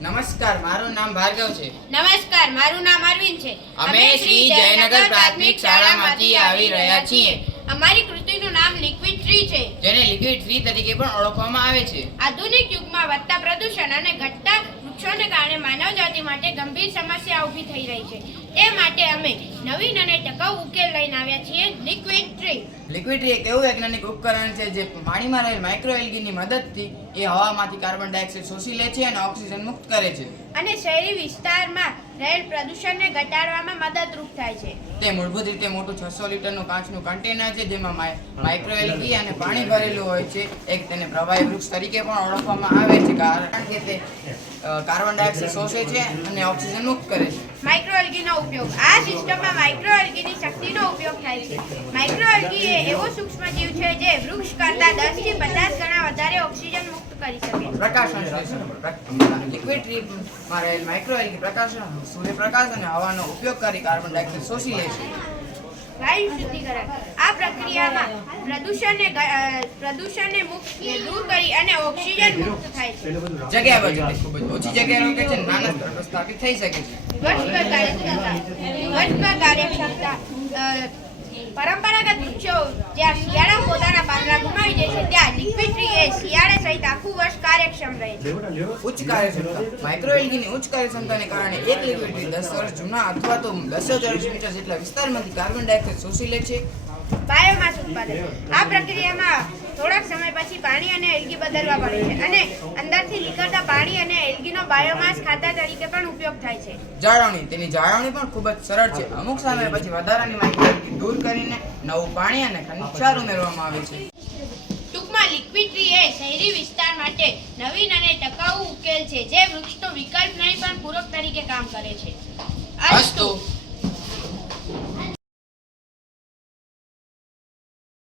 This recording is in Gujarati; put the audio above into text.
નમસ્કાર, મારું નામ ભાર્ગવ છે. નમસ્કાર, મારું નામ અરવિંદ છે. અમે શ્રી જયનગર પ્રાથમિક શાળામાંથી આવી રહ્યા છીએ. અમારી કૃતિનું નામ લિક્વિડ ટ્રી છે, જેને લિક્વિડ ટ્રી તરીકે પણ ઓળખવામાં આવે છે. આધુનિક યુગમાં વધતા પ્રદૂષણ અને ઘટતા વૃક્ષોને કારણે માનવજાતિ માટે ગંભીર સમસ્યા ઊભી થઈ રહી છે. તે માટે અમે નવીન અને ટકાઉ ઉકેલ લઈને આવ્યા છીએ, લિક્વિડ ટ્રી. લિક્વિડ ટ્રી એક એવું વૈજ્ઞાનિક ઉપકરણ છે જે પાણીમાં રહેલ માઇક્રોએલ્ગીની મદદથી એ હવામાંથી કાર્બન ડાયોક્સાઇડ શોષી લે છે અને ઓક્સિજન મુક્ત કરે છે અને શહેરી વિસ્તારમાં રહેલ પ્રદૂષણને ઘટાડવામાં મદદરૂપ થાય છે. તે મૂળભૂત રીતે મોટું 600 લીટરનું કાચનું કન્ટેનર છે જેમાં માઇક્રોએલ્ગી અને પાણી ભરેલું હોય છે. એક તેને પ્રવાહી વૃક્ષ તરીકે પણ ઓળખવામાં આવે છે કારણ કે તે કાર્બન ડાયોક્સાઇડ શોષે છે અને ઓક્સિજન મુક્ત કરે છે. માઇક્રોએલ્ગીનો ઉપયોગ. આ સિસ્ટમમાં માઇક્રોએલ્ગીની શક્તિનો ઉપયોગ થાય છે. માઇક્રોએલ્ગી એ એવો સૂક્ષ્મજીવ છે જે વૃક્ષ કરતાં 10 થી 50 ગણા વધારે ઓક્સિજન મુક્ત કરી શકે છે. પ્રકાશ સંશ્લેષણ. લિક્વિડ ટ્રીમાં રહેલ માઇક્રોએલ્ગી પ્રકાશ, સૂર્યપ્રકાશ અને હવાનો ઉપયોગ કરી કાર્બન ડાયોક્સાઇડ શોષી લે છે. વાયુ શુદ્ધિકરણ. આ પ્રક્રિયામાં પ્રદૂષણને દૂર કરી અને ઓક્સિજન મુક્ત થાય છે. જગ્યા બચે. ખૂબ જ ઓછી જગ્યા રોકે છે, નાના સ્તર પર સ્થાપિત થઈ શકે છે. કાર્યક્ષમતા. પરંપરાગત વૃક્ષો જ્યાં શિયાળા પોતાના પાંદડા ગુમાવી દે છે, ત્યાં લિક્વિડ ટ્રી એ શિયાળા સહિત આખું વર્ષ કાર્યક્ષમ રહે છે. ઉચ્ચ કાર્યક્ષમતા. માઇક્રોએલ્ગીની ઉચ્ચ કાર્યક્ષમતાને કારણે એક લિક્વિડ ટ્રી 10 વર્ષ જૂના અથવા તો 200 ચોરસ મીટર જેટલા વિસ્તારમાંથી કાર્બન ડાયોક્સાઇડ શોષી લે છે. બાયોમાસ ઉત્પાદન. આ પ્રક્રિયામાં થોડાક સમય પછી પાણી અને એલ્ગી બદલવા પડે છે અને અંદરથી નીકળતા પાણી અને એલ્ગીનો બાયોમાસ ખાતર તરીકે પણ ઉપયોગ થાય છે. જાળવણી. તેની જાળવણી પણ ખૂબ જ સરળ છે. અમુક સમય પછી વધારાની માઇક્રોએલ્ગી દૂર કરીને નવું પાણી અને ખનિજ ઉમેરવામાં આવે છે. ટૂંકમાં લિક્વિડ ટ્રી એ શહેરી વિસ્તાર માટે નવીન અને ટકાઉ ઉકેલ છે જે વૃક્ષનો વિકલ્પ નહીં પણ પૂરક તરીકે કામ કરે છે. અસ્તુ.